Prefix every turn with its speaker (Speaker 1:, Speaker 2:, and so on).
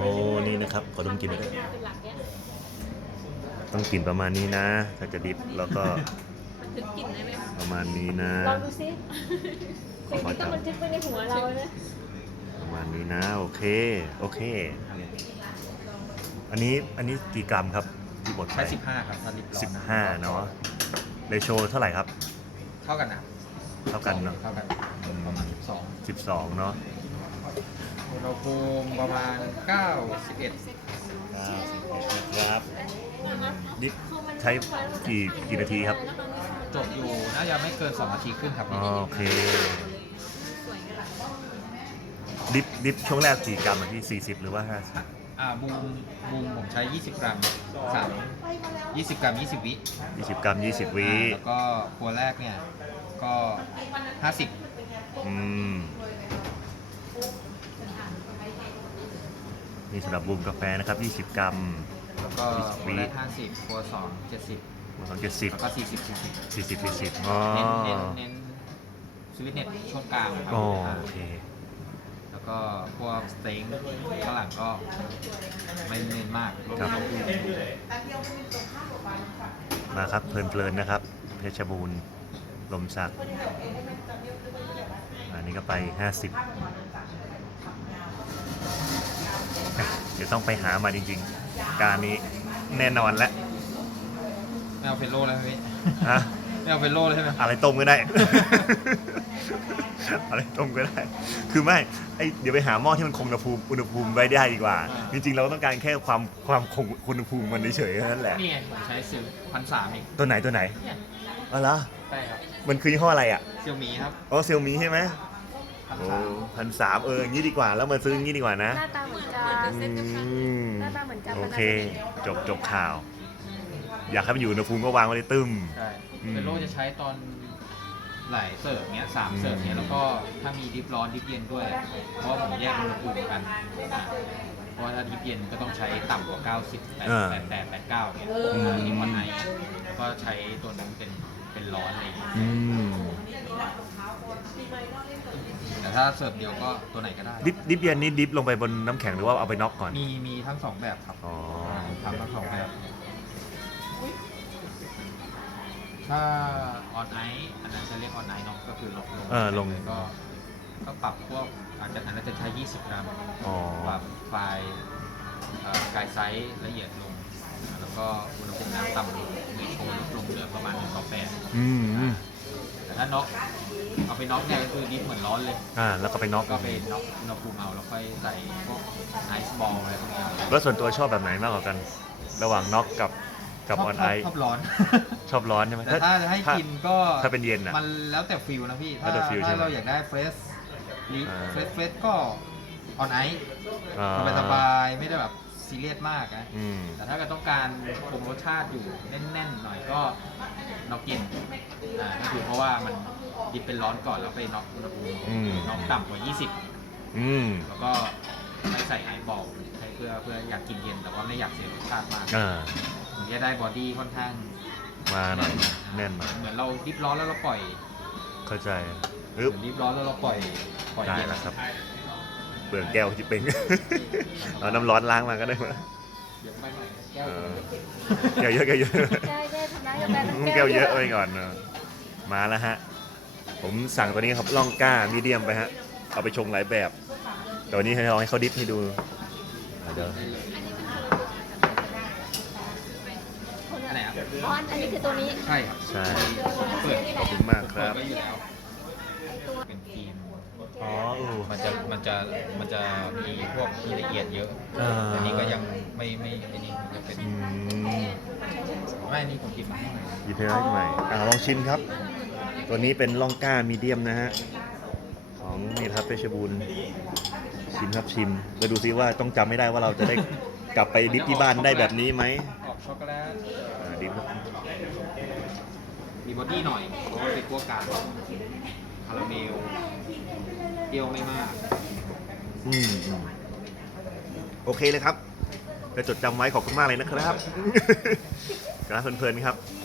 Speaker 1: นี่นะครับขอดมกลิ่นหน่อยด้วยต้องกลิ่นประมาณนี้นะถ้าจะดิบแล้วก็
Speaker 2: บันทึกกลิ่นได้ไหม
Speaker 1: ประมาณนี้นะ
Speaker 2: ลองดูซิสิ่งที่ต้องบันทึกไว้ในหัวเรานะ
Speaker 1: ประมาณนี้นะโอเคโอเคอันนี้กี่กรัมครับที่บดไป
Speaker 3: ใช้15ครับถ้าลิปร้อนนะ
Speaker 1: 15เนาะเรโชเท่าไหร่ครับ
Speaker 3: เท่ากันนะ
Speaker 1: เท่ากันเนาะ
Speaker 3: เท่ากันประมาณ
Speaker 1: 12เนาะ
Speaker 3: อุณหภูมิประมาณ91
Speaker 1: ครับดิบใช้กี่นาทีครับ
Speaker 3: จบอยู่น่าจะไม่เกิน2 นาทีครึ่งครับ
Speaker 1: โอเคดิบช่วงแรกกี่กรัมที่40หรือว่า
Speaker 3: บูมผมใช้20 กรัม20 กรัม 20 วิ
Speaker 1: 50กรัม20วิ
Speaker 3: แล้วก็ตัวแรกเนี่ยก็50
Speaker 1: นี่สำหรับบูมกาแฟนะครับ20กรัม
Speaker 3: แล้วก็ตัวแรก50ตัว2 70
Speaker 1: 270
Speaker 3: แล้วก็40
Speaker 1: อ๋อ
Speaker 3: เน้นสวิตเน็ตช่วงกลางครับ
Speaker 1: โอเค
Speaker 3: แล้วก็พวกสเต็งข้างหลังก็ไม่เน้นมาก
Speaker 1: ครับมาครับเพลินๆนะครับเพชรบูรณ์ลมสักอันนี้ก็ไป50เดี๋ยวต้องไปหามาจริงๆการนี้แน่นอนแล้ว
Speaker 3: ไม่เอาเฟลโล่แล้วพี่
Speaker 1: ฮะ
Speaker 3: ไม่เอาเฟลโล่เลยใช่ไหม
Speaker 1: อะไรต้มก็ได้ อะไรต้มก็ได้คือไม่เดี๋ยวไปหาหม้อที่มันคงอุณหภูมิไว้ได้ดีกว่าจริงๆเราต้องการแค่ความคงอุณหภูมิมันเฉยๆนั่นแหละ
Speaker 3: นี่ไงผมใช้ซื้อ1,300เอง
Speaker 1: ตัวไหนอ๋อเหรอ
Speaker 3: ใช่ครับ
Speaker 1: มันคือยี่ห้ออะไรอ่ะ
Speaker 3: เซี่ยมี่ครับ
Speaker 1: อ๋อเซี่ยมี่ใช่ไหม1,300อย่างนี้ดีกว่าแล้วมาซื้ออย่างนี้ดีกว่านะ
Speaker 2: หน้าตาเหมือนกันหน้าตาเหมือนกัน
Speaker 1: โอเคจบข่าว อยากให้มันอยู่อุณหภูมิก็วางไว้ในตึ้ม
Speaker 3: ใช่เฟลโล่จะใช้ตอนไหลเสิร์ฟเนี้ย3เสิร์ฟเนี้ยแล้วก็ถ้ามีดิฟร้อนดิฟเย็นด้วยเพราะผมแยกอุณหภูมิกันเพราะว่าถ้าดิฟเย็นก็ต้องใช้ต่ำกว่า90 88 89เนี่ยดิฟวันไหนแล้วก็ใช้ตัวนั้นเป็นร้อนอะไรอย่างเงี้ยแต่ถ้าเสิร์ฟเดียวก็ตัวไหนก็ได้
Speaker 1: ดิฟเย็นนี่ดิฟลงไปบนน้ำแข็งหรือว่าเอาไปน็อกก่อน
Speaker 3: มีทั้ง2แบบครับทำทั้ง2แบบถ้าออนไอซ์อันนั้นจะเรียกออนไอซ์เนาะก็คือลงก็ปรับพวกอันนั้นจะใช้20 กรัมปรับไฟไกด์ไซส์ละเอียดลงแล้วก็อุณหภูมิน้ำต่ำลงในโชว์ลดลงเหลือประมาณ1:8แต่ถ้าน็อกเอาไปน็อกเนี่ยก็คือดิฟเหมือนร้อนเลย
Speaker 1: แล้วก็ไปน็อก
Speaker 3: อุณหภูมิเอาแล้วค่อยใส่พวกไอซ์บอลอะไรพวกนี้
Speaker 1: แล้วส่วนตัวชอบแบบไหนมากกว่ากันระหว่างน็อกกับออนไอซ์
Speaker 3: ชอบร้อน
Speaker 1: ชอบร้อนใช่ไหม
Speaker 3: แต่ถ้าให้กินก็
Speaker 1: ถ้าเป็นเย็น
Speaker 3: มันแล้วแต่ฟิลนะพี่ถ้าเราอยากได้เฟรชก็ออนไอซ์สบายๆไม่ได้แบบซีเรียสมากนะแต่ถ้าเกิดต้องการคงรสชาติอยู่แน่นๆหน่อยก็น็อกเย็นก็คือเพราะว่ามันดิบเป็นร้อนก่อนแล้วไปน็อกอุณหภูมิน็อกต่ำกว่า20แล้วก็ไม่ใส่ไอซ์บอลเพื่ออยากกินเย็นแต่ว่าไม่อยากเสียรสชาติมากถึงจะได้บอดี้ค่อนข้าง
Speaker 1: มาหน่อยแน่นหน่อย
Speaker 3: เหมือนเราดิฟร้อนแล้วเราปล่อย
Speaker 1: เข้าใจ
Speaker 3: ดิฟร้อนแล้วเราปล่อย
Speaker 1: ได้แล้วครับเปลืองแก้วจิเป่งเอาน้ำร้อนล้างมาก็ได้ไหมแก้วเยอะแก้วเยอะแก้วเยอะไปก่อนมาแล้วฮะผมสั่งตัวนี้ครับล่องก้ามีเดียมไปฮะเอาไปชงหลายแบบแต่วันนี้ให้ลองให้เขาดิฟให้ดูเดี๋ยว
Speaker 2: อันนี้คือตัวนี้
Speaker 3: ใช่ครับ
Speaker 1: ใช่ขอบคุณมากครับ
Speaker 3: เป็นครีมมันจะมีพวกรายละเอียดเยอะอันนี้ก็ยังไม่นี่จะเป็นไม่นี่ผมหยิบมาให้ใหม่
Speaker 1: หยิบให้ใหม่ลองชิมครับตัวนี้เป็นล่องก้ามีเดียมนะฮะของนี่ครับเพชรบูรณ์ชิมครับชิมแล้วดูซิว่าต้องจำไม่ได้ว่าเราจะได้กลับไปดิฟที่บ้านได้แบบนี้ไหม
Speaker 3: ออกช็อกโกแลต
Speaker 1: ดิฟ
Speaker 3: มีบอดี้หน่อยเพราะว่าเป็นพวกกาดคาราเมลเปรี้ยวไม่มาก
Speaker 1: โอเคเลยครับจะจดจำไว้ขอบคุณมากเลยนะครับกราฟเพลินๆครับ